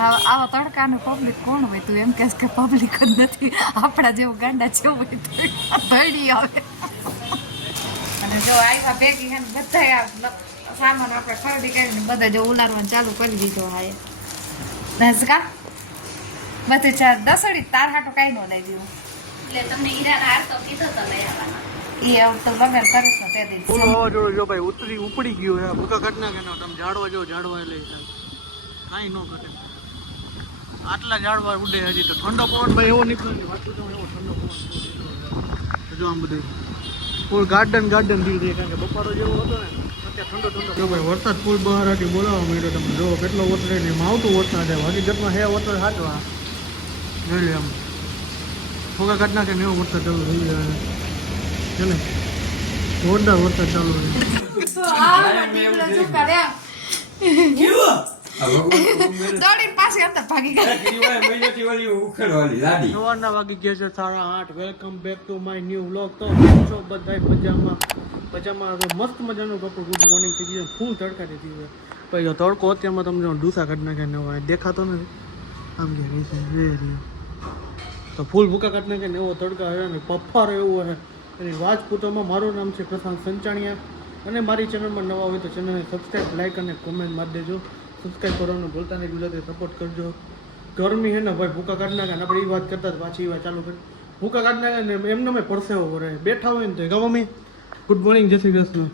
આવા તડકાનું પબ્લિક કોણ હોય? તું એમ કહેશ કે પબ્લિક જ નથી, આપણા જેવું ગાંડા જેવું હોય ધડી આવે. અને જો આવ્યા ભેગી હે ને બધા સામાન આપણે ખરીદી કરીને બધા જો ઉલારવાનું ચાલુ કરી દીધો. હા કા બધું ચાર દસડી તાર હાટો કાંઈ ન લઈ દીધું. એટલે તમને હીરાના હાર તો કીધો તો લઈ આવવાના. એ તો લગન કરીશ ને તે દી ફૂલ વાવાઝોડું જો ભાઈ ઉપડી ગયું હે. ભૂકા કાઢ નાખે ને તમે ઝાડવા જો ઝાડવા લઈ કાંઈ ન ઘટે. આટલા ઝાડવા ઉડે હજી તો ઠંડો પવન ભાઈ એવો નીકળે ને વાંચું તો એવો ઠંડો પવન જો આમ બધું ફૂલ ગાર્ડન થઈ જાય. કારણ કે બપારો જેવો હતો ને અત્યારે ઠંડો જો ભાઈ વરસાદ ફૂલ બહાર હતી બોલાવવા માંડ્યો. તમે જો કેટલો વતરે ને એમ આવતું વરસાદ આવે. હકીકતમાં હે વતર સાચવા જોઈ આમ ફોગા કાઢ નાખે ને એવો વરસાદ ચાલુ થઈ જાય. ચાલે જોરદાર વરસાદ ચાલુ દોડીને પાછી અંદર ભાગી ગયા. સવારના વાગી ગયા છે 8:30. Welcome back to my new vlog. તો છો બધા પજામા મસ્ત મજાનું કપડું. ગુડ મોર્નિંગ થઈ ગયું. ફૂલ તડકાથી થઈ ગયો. પછી જો તડકો અત્યારમાં તમે જો ડૂસા કાઢી નાખ્યા ને હવે દેખાતો નથી આમ કે તો ફૂલ ભૂકા કાઢી નાખે ને એવો તડકા હે ને પફારો એવો હે. એની રાજપૂતોમાં મારું નામ છે પ્રશાંત સંચાણિયા. અને મારી ચેનલમાં નવા હોય તો ચેનલને સબસ્ક્રાઈબ, લાઈક અને કોમેન્ટ મારી દેજો. સબસ્ક્રાઈબ કરવાનું ભૂલતા નહીં. ગુજરાતી સપોર્ટ કરજો. ગરમી હે ને ભાઈ ભૂકા કાઢી નાખે ને આપણે એ વાત કરતા પાછી એ વાત ચાલુ કરી. ભૂકા કાઢી નાખે ને એમને મેં પરસેવો ભરે બેઠા હોય ને તો ગવા મમ્મી ગુડ મોર્નિંગ જય શ્રી કૃષ્ણ.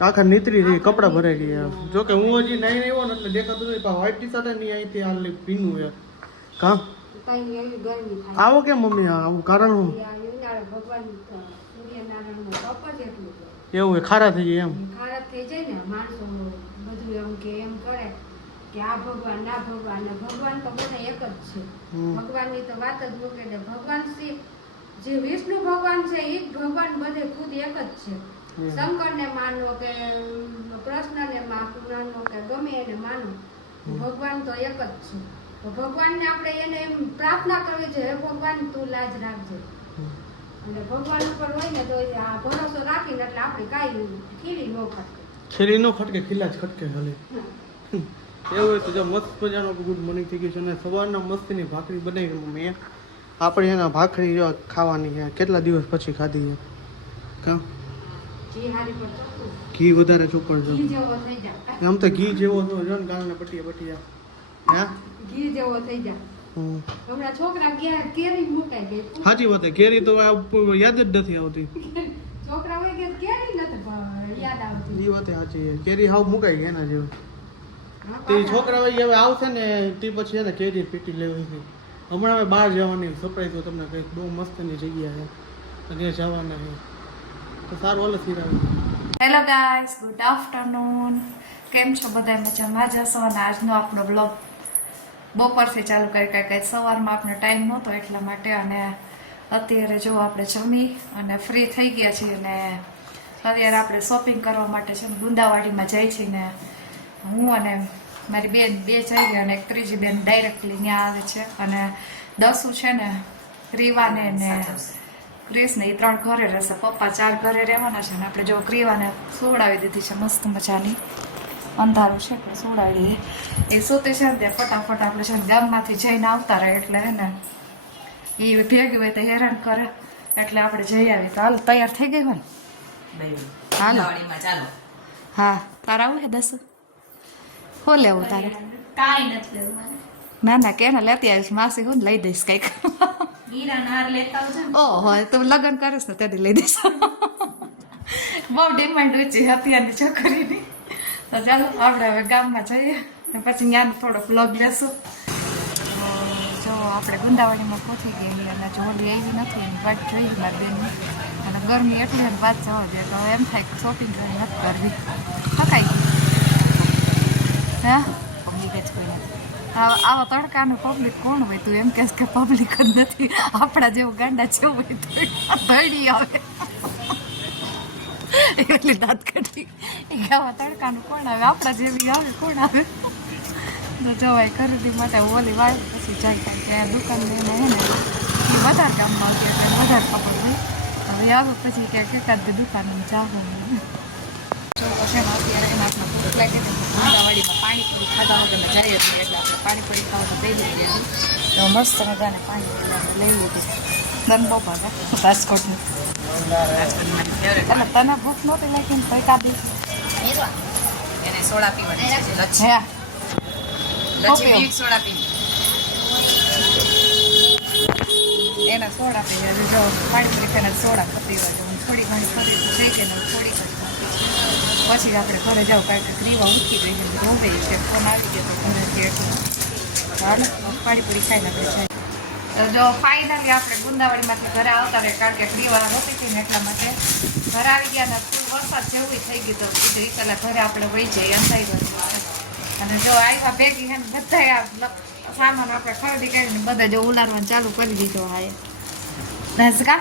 આખા નીતરી રહી કપડા ભરાઈ ગયા. જો કે હું હજી નહીં આવ્યો ને એટલે દેખાતું નહીં. પણ વ્હાઈટ ટી શર્ટ ની અહીંથી હાલ ભીનું છે કામ આવો કેમ મમ્મી? આવું કારણ હું એવું ખારા થઈ જાય એમ ખરાબ થઈ જાય ને માણસો બધું એમ કે એમ કરે કે આ ભગવાન ના ભગવાન. ભગવાન તો બધા એક જ છે. ભગવાનની તો વાત જ મૂકે દે. ભગવાન જે વિષ્ણુ ભગવાન છે એ જ ભગવાન બધે ખુદ એક જ છે. શંકરને માનો કે કૃષ્ણને માનો કે ગમે એને માનો, ભગવાન તો એક જ છે. તો ભગવાનને આપણે એને એમ પ્રાર્થના કરવી છે, હે ભગવાન તું લાજ રાખજે. અને ભગવાન ઉપર હોય ને તો આ ભરોસો રાખીને એટલે આપણે કાંઈ ખીલી ન ખટકે. ખીલી ન ખટકે, ખીલા જ ખટકે ખાલી એવું હોય તો જો મસ્ત મજાનો ગુડ મોર્નિંગ થઈ ગયું છે. અને સવારના મસ્તીની ભાખરી બનાવી મેં. આપણે એના ભાખરી જો ખાવાની છે. કેટલા દિવસ પછી ખાધી છે કામ ઘી વધારે ચોપડ છે. આમ તો ઘી જેવો તો જો ને ગાલના પટિયા હા ઘી જેવો થઈ જાય. હમણાં છોકરા કેરી મુકાઈ ગઈ. સાચી વાત. કેરી તો યાદ જ નથી આવતી. છોકરા હોય કે કેરી નથી યાદ આવતી. એ વાત સાચી. કેરી હાવ મુકાઈ ગઈ એના જેવું. તે છોકરા હવે આવશે ને તે પછી એને કેરી પીટી લેવી છે. હમણાં હવે બહાર જવાની સરપ્રાઈઝ તો તમને કંઈક બહુ મસ્તની જગ્યા છે ત્યાં જવાના છે તો સારું ઓલે ફિરાવે. Hello guys, good afternoon. કેમ છો બધા? મજામાં જ હશો. અને આજનો આપણો બ્લોગ બપોરથી ચાલુ કરી કાંઈ સવારમાં આપણે ટાઈમ નહોતો એટલા માટે. અને અત્યારે જો આપણે જમી અને ફ્રી થઈ ગયા છીએ. અને અત્યારે આપણે શોપિંગ કરવા માટે છે ને ગુંદાવાડીમાં જાય છે ને હું અને મારી બેન બે જઈ ગયા અને એક ત્રીજી બેન ડાયરેક્ટલી ત્યાં આવે છે. અને દસું છે ને ક્રીવાને ને ક્રિસ ને એ 3 ઘરે રહેશે. પપ્પા 4 ઘરે રહેવાના છે. ને આપણે જો ક્રીવાને સુવડાવી દીધી છે મસ્ત મજાની. અંધારું છે એટલે સુવડાવી એ સૂતે છે ને ત્યાં ફટાફટ આપણે છે ને ગામમાંથી જઈને આવતા રહે એટલે હે ને એ ભેગી હોય તો હેરાન કરે એટલે આપણે જઈ આવી. તો હાલ તૈયાર થઈ ગઈ હોય ને હાલો હા. તારે આવું છે દસ? શું લેવું તારે? કાંઈ નથી લેવું મારે. ના ના કે લેતી આવીશ માસી. હું લઈ દઈશ કંઈક. હીરાના હાર લેતા આવજો. ઓહો તું લગ્ન કરીશ ને તેથી લઈ દઈશ. બહુ ડિમાન્ડ ઊંચી અત્યારની છોકરીની. તો ચાલો આપણે હવે ગામમાં જઈએ ને પછી ત્યાં થોડો વ્લોગ લેશું. જો આપણે ગુંદાવાડીમાં પહોંચી ગયેલી અને જોડી આવી નથી એની વાત જોઈ મારી બેનની. અને ગરમી એટલી એની વાત જવા દે તો એમ થાય કે શોપિંગ કરી નથી કરવી. થકાઈ ગઈ હા પબ્લિક જ કોઈ નથી. આવા તડકાનું પબ્લિક કોણ હોય? તું એમ કહેશ કે પબ્લિક જ નથી, આપણા જેવું ગાંડા જેવું હોય ધડી આવે એટલી દાંત કાઢી. આવા તડકાનું કોણ આવે? આપણા જેવી આવે કોણ આવે? તો જવાય ખરીદી માટે ઓલી વાળ પછી જાય. કારણ કે દુકાનને હે ને એ વધારે કામમાં આવતી એટલે વધારે ખબર હોય. હવે આવે પછી ક્યાંક એકાદ દુકાનમાં જાવું. છોકરો છે ને અત્યારે એના આપણે ભૂખ લાગે ને ગુંદાવાડીમાં પાણીપુરી ખાધા વગર જઈએ છીએ એટલે આપણે પાણીપુરી ખાવા તો થઈ ગયા તો મસ્ત મજાને પાણીપુરી લઈ લીધી દન બાપા રાજકોટની તને ભૂખ નહોતી લાગી ને ભાઈ કાઢી એને સોડા પીવાની છે લચ્છી હે લચ્છી મિક્સ સોડા પીવી એના સોડા પી હજુ જો પાણીપુરી ખાઈને સોડા પતી હોય તો હું થોડી ઘણી ફરી જઈ કે થોડી પછી આપણે ઘરે જાવ કારણ કે ગ્રીવા ઊંઘી ગઈ છે રોવે છે ફોન આવી ગયો તો ઘરેથી એટલું હાલો પાણીપુરી ખાઈને આપણે જાય તો જો ફાઇનલી આપણે ગુંદાવાડીમાંથી ઘરે આવતા રહે કારણ કે ગ્રીવા રોતી હતી ને એટલા માટે ઘરે આવી ગયા ને ફૂલ વરસાદ જેવું થઈ ગયું તો કીધું એ કલાક ઘરે આપણે વહી જઈએ એમ થઈ ગયું અને જો આવ્યા ભેગી છે ને બધા સામાન આપણે ખરીદી કરીને બધા જો ઉલારવાનું ચાલુ કરી દીધો હા કા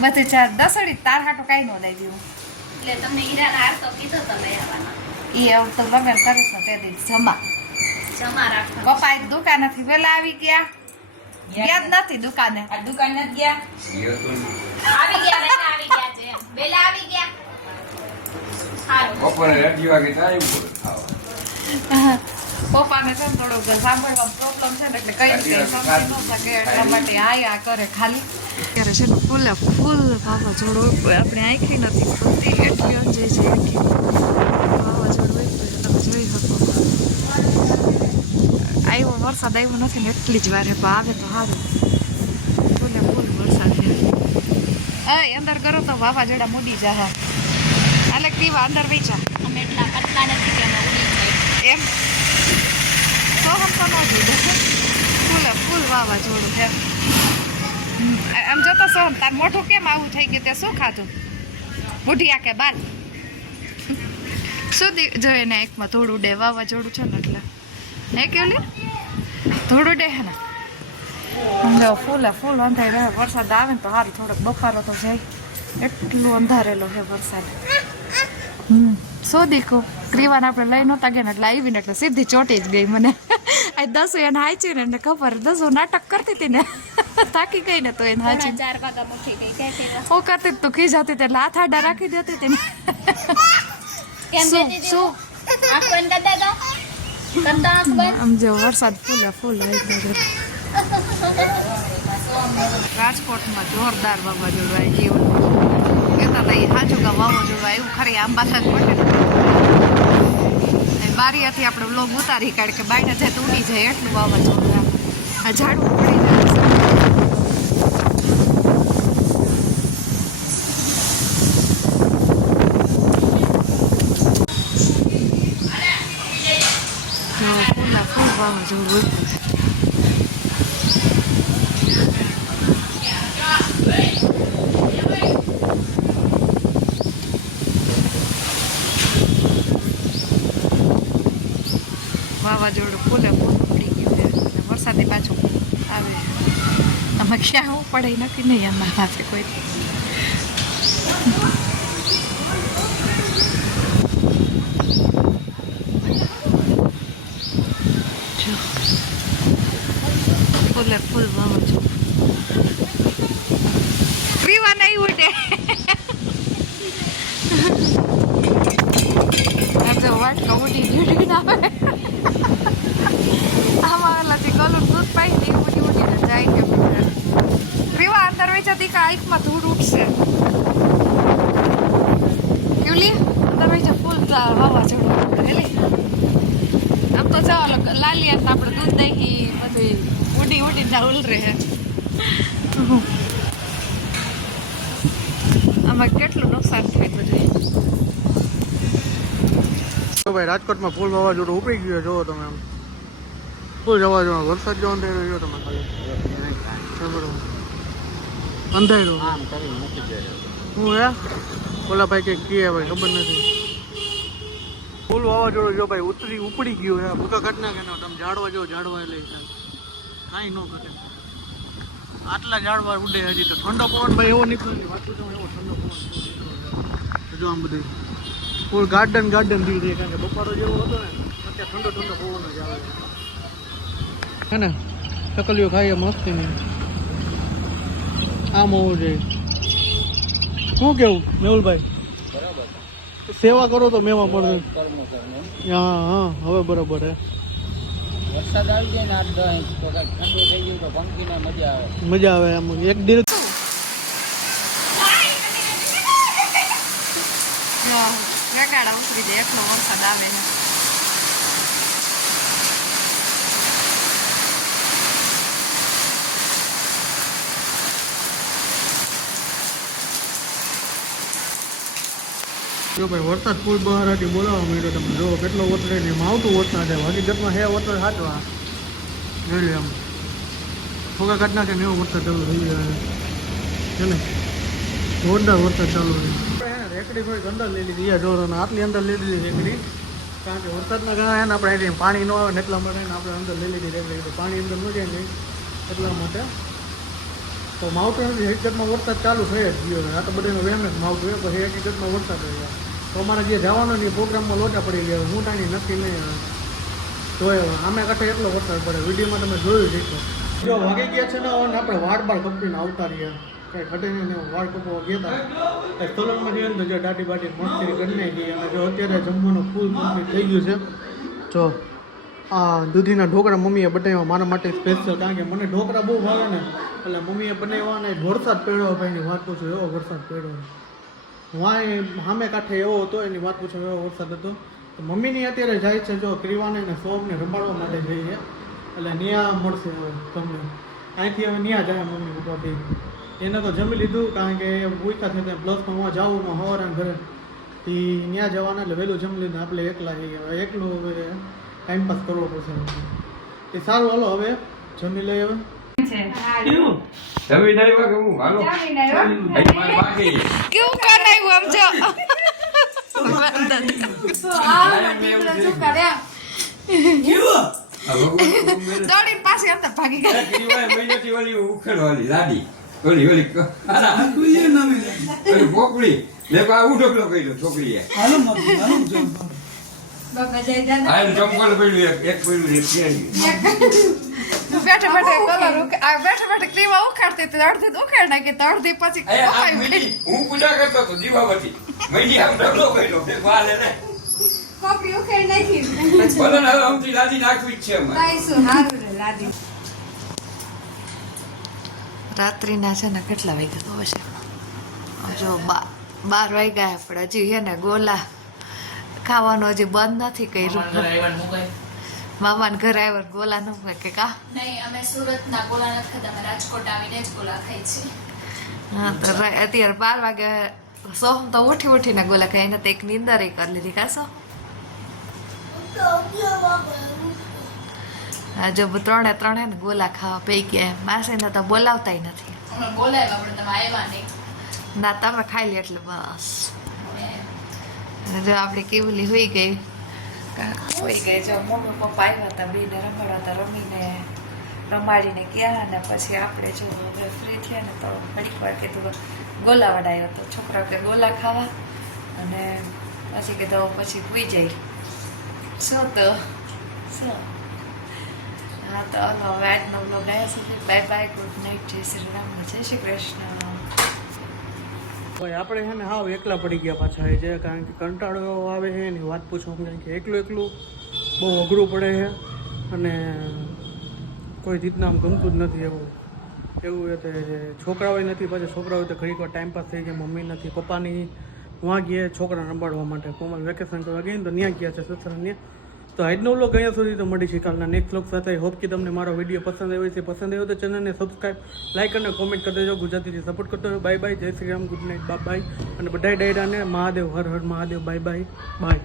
બધું ચાર દસડી તાર હાટો કાંઈ ન દઈ દીધું એટલે તમને હીરાના હાર તો કીધો તો લઈ આવવાના એ તો લગ્ન કરીશ ને તે દી જમા જમા રાખવા પપ્પા એક દુકાનેથી વહેલા આવી ગયા ગયા જ નથી દુકાને આ દુકાન નથી ગયા આવી ગયા વેલા આવી ગયા છે વેલા આવી ગયા સારું બપોરે 8 વાગે થાય ઉપર ખાવા પપ્પાને છે ને થોડોક સાંભળવા પ્રોબ્લેમ છે ને એટલે કઈ રીતે સમજી ન શકે એટલા માટે આ કરે ખાલી ત્યારે છે ને ફૂલે ફૂલ વાવાઝોડું આપણે આંખી નથી ખુલતી એટલી અંજે છે આંખી વાવાઝોડું હોય તો તમે જોઈ શકો આવ્યો વરસાદ આવ્યો નથી ને એટલી જ વારે પણ આવે તો સારું ફૂલે ફૂલ વરસાદ છે અંદર કરો તો વાવાઝોડા મૂડી જા હા આલે દીવા અંદર વેચા અમે એટલા કટલા નથી કે અમે ઉડી જાય એમ તો હમ તો ન જોઈએ ફૂલ વાવાઝોડું છે આમ જોતો સોમ તાર મોઢું કેમ આવું થઈ ગયું તે શું ખાધું બુઢિયા કે બાલ શું જોઈએ ને એકમાં થોડું ઉડે વાવાઝોડું છે ને એટલે હે કેલી થોડું ઉડે હે ને સમજો ફૂલ અંધારે રહે વરસાદ આવે ને તો સારું થોડોક બફારો તો જાય એટલું અંધારેલો છે વરસાદ શું દીકું ક્રીવાને આપણે લઈ નહોતા ગયા ને એટલે આવીને એટલે સીધી ચોટી જ ગઈ મને આ દસુ એને હાચી ને એને ખબર દસુ નાટક કરતી હતી ને થાકી ગઈ ને તો એને હાચી 4 વાગ્યા ઉઠી ગઈ કે હું કરતી તું ખીજાતી હતી એટલે હાથ આડા રાખી દેતી હતી ને કેમ શું દેતી શું આંખ બંધ કરી દેતો કરતા આંખ બંધ આમ જો વરસાદ ફૂલ રાજકોટમાં જોરદાર વાવાઝોડું આવી ગયું કહેતા હતા એ સાચું કે વાવાઝોડું આવ્યું ખરી આંબાલાલ પટેલ બારી હતી આપણે બ્લોગ ઉતારી કાઢ કે બાઈને જાય તો ઉડી જાય એટલું વાવાઝોડું આ ઝાડવું પડી જાય ફૂલ વાવાઝોડું વાવાઝોડું ફૂલે ફૂલ ઉડી ગયું છે અને વરસાદની પાછું આવે આમાં ક્યાં હું પડે નક્કી નહીં એમાં પાસે કોઈ ફૂલે ફૂલ વાવાઝોડું રીવા નહીં ઉડે વાટલો ઉડી ના આવે આમાં ઓલાથી ગલું દૂધ પાઈ ને ઉડીને જાય કે રીવા અંદર વેચાતી કે આંખમાં ધૂળ ઉઠશે કેવલી અંદર વેચા ફૂલ વાવાઝોડું હેલી આમ તો ચાલો લાલી આપણે દૂધ દહીં બધી ઉડી ના ઉલરે હે આમાં કેટલું નુકસાન થાય બધું ભાઈ રાજકોટમાં ફૂલ વાવાઝોડું ઉપડી ગયું જોવો તમે આમ ફૂલ વાવાઝોડું વરસાદ જો અંધારો રહ્યો તમે ખાલી અંધારું હું હે ઓલા ભાઈ કંઈક કહે ભાઈ ખબર નથી ફૂલ વાવાઝોડું જો ભાઈ ઉપડી ગયું હે ભૂકા ઘટ નાખે ને તમે ઝાડવા જો ઝાડવા એટલે કાંઈ ન ઘટે આટલા ઝાડવા ઉડે હજી તો ઠંડો પવન ભાઈ એવો નીકળે વાંચું તો એવો ઠંડો પવન જો આમ બધું ફૂલ ગાર્ડન થઈ ગઈ કારણ કે બપોરો જેવો હતો ને અત્યારે ઠંડો પવન જ આવે હે ને ચકલીઓ ખાઈએ મસ્તી નહીં આમ હોવું જોઈએ શું કેવું મેહુલભાઈ સેવા કરો તો મેવા મળશે. કર્મો કરને હા હા હવે બરોબર હે. વરસાદ આવી જાય ને 8-10 ઇંચ તો કાંઈક ઠંડુ થઈ ગયું તો પંખીને મજા આવે. મજા આવે એમ એક દિલ રગાડા ઉતરી જાય એટલો વરસાદ આવે છે. જો ભાઈ વરસાદ ફૂલ બહારથી બોલાવવા માંડ્યો. તમે જો કેટલો વરસાદ ને એમાં આવતું વરસાદ છે. હકીકતમાં હે વરસાદ સાચવા જોઈ એમ થોડા ઘટના છે ને એવો વરસાદ ચાલુ થઈ ગયો છે ને જોરદાર વરસાદ ચાલુ છે. રેકડી થોડીક અંદર લઈ લીધી જો આટલી અંદર લઈ લીધી રેકડી કારણ કે વરસાદના કારણે ને આપણે અહીંથી પાણી ન આવે ને એટલા માટે આપણે અંદર લઈ લીધી રેકડી તો પાણી અંદર ન જાય નહીં એટલા માટે. તો માવઠું નથી હકીકતમાં વરસાદ ચાલુ થઈ જ ગયો આ તો બધાનો વેમ જ માવઠું એ પછી હકીકતમાં વરસાદ રહ્યો તો અમારે જે જવાનો ને પ્રોગ્રામમાં લોટા પડી ગયા હું તાણી નક્કી નહીં જોઈએ આમે કાંઠે એટલો વરસાદ પડે વિડીયોમાં તમે જોયું છે જો વાગી ગયા છે ને આપણે વાળ બાળ કપડીને આવતા રહ્યા કંઈ ઘટે નહીં વાળ કપવા ગયા હતા કંઈ સલૂનમાં જઈએ ને તો જો દાટી બાટી મસ્તી કરી નાખી અને જો અત્યારે જમવાનું ફૂલ કમ્પ્લીટ થઈ ગયું છે. જો આ દૂધીના ઢોકળા મમ્મીએ બનાવ્યા મારા માટે સ્પેશિયલ કારણ કે મને ઢોકળા બહુ ભાવે ને એટલે મમ્મીએ બનાવ્યા ને વરસાદ પડ્યો ભાઈની વાત પૂછો એવો વરસાદ પડ્યો વાય સામે કાંઠે એવો હતો એની વાત પૂછો એવો વરસાદ હતો. તો મમ્મીની અત્યારે જાય છે જો ક્રીવાને ને શોભને રમાડવા માટે જઈએ એટલે ન્યા મળશે હવે તમને અહીંથી હવે ન્યા જાય મમ્મી પપ્પાથી એને તો જમી લીધું કારણ કે ભૂખા થતા પ્લસમાં જવું સવારના ઘરે એ ત્યાં જવાના એટલે વહેલું જમી લીધું આપણે એકલા થઈ ગયા એકલું હવે ટાઈમપાસ કરવો પડશે એ સારું હાલો હવે જમી લઈ હવે જમી નહીં વાગે હું હાલો બાકી કેવું કરાયું આમ જો દોડીને પાછી અંદર ભાગી ગયા. ઉખેડવાળી લાડી ઓલી પોકડી મેં આ ઉઠકલો કર્યો છોકરીએ ચંપલ પડ્યું એક પડ્યું બેઠા બેઠા ક્રીમ ઉખાડતી હતી અડધી તો ઉખાડ નાખી તો અડધી પછી હું પૂજા કરતો હતો દીવાબત્તી મહિની આમ ઢગલો કર્યો વાલે ને કોપડી ઉખાડ નાખી બોલો ને હવે અમથી લાદી નાખવી જ છે અમારે લાઈશું હારું રે લાદી. રાત્રિના છે ને કેટલા વાગ્યા તો હશે જો 12 વાગ્યા આપણે હજી છે ને ગોલા ખાવાનું હજી બંધ નથી કર્યું. મામાને ઘરે આવ્યા ગોલા ન કે કા નહીં અમે સુરતના ગોળા નથી ખાતા અમે રાજકોટ આવીને જ ગોળા ખાઈ છીએ. હા તો અત્યારે 12 વાગે સોમ તો ઉઠીને ગોલા ખાઈ એને તો એક નીંદર કરી લીધી કાશો. હા જો ત્રણે ને ગોલા ખાવા પી ગયા માસીને તો બોલાવતાય નથી. અમે બોલાવ્યા પણ તમે આવ્યા નહીં. ના તમે ખાઈ લે એટલે બસ. જો આપણી કેવલી હોઈ ગઈ જો મમ્મી પપ્પા આવ્યા હતા બેને રમાડવા હતા રમીને રમાડીને ગયા ને પછી આપણે જો ફ્રી થયા ને તો ઘડીક વાર કીધું ગોલા વડાયો તો છોકરા કે ગોલા ખાવા અને પછી કીધું પછી સુઈ જાય શું તો શું. હા તો હવે આજનો બ્લોગ આવ્યા સુધી બાય બાય ગુડ નાઇટ જય શ્રી રામ જય શ્રી કૃષ્ણ. ભાઈ આપણે છે ને હાવ એકલા પડી ગયા પાછા એ છે કારણ કે કંટાળો એવો આવે છે એની વાત પૂછો કારણ કે એકલું બહુ અઘરું પડે છે અને કોઈ રીતના આમ ગમતું જ નથી એવું એ તે છોકરાઓ નથી પાછા છોકરાઓ તો ઘડીક વાર ટાઈમપાસ થઈ ગયા મમ્મી નથી પપ્પાની વાં ગયા છોકરા સંભાળવા માટે કોમલ વેકેશન કરવા ગઈ ને તો ત્યાં ગયા છે સસરાને. તો આજનો વ્લોગ અહીંયા સુધી તો મળી છે કાલના નેક્સ્ટ વ્લોગ સાથે હોપ કે તમને મારો વિડીયો પસંદ આવ્યો છે. પસંદ આવ્યો તો ચેનલને સબસ્ક્રાઈબ લાઈક અને કોમેન્ટ કરી દેજો. ગુજરાતીથી સપોર્ટ કરતો હોય. બાય બાય જય Shri Ram good night bye bye અને બધાય ડાયરાને Mahadev Har Har Mahadev bye bye bye.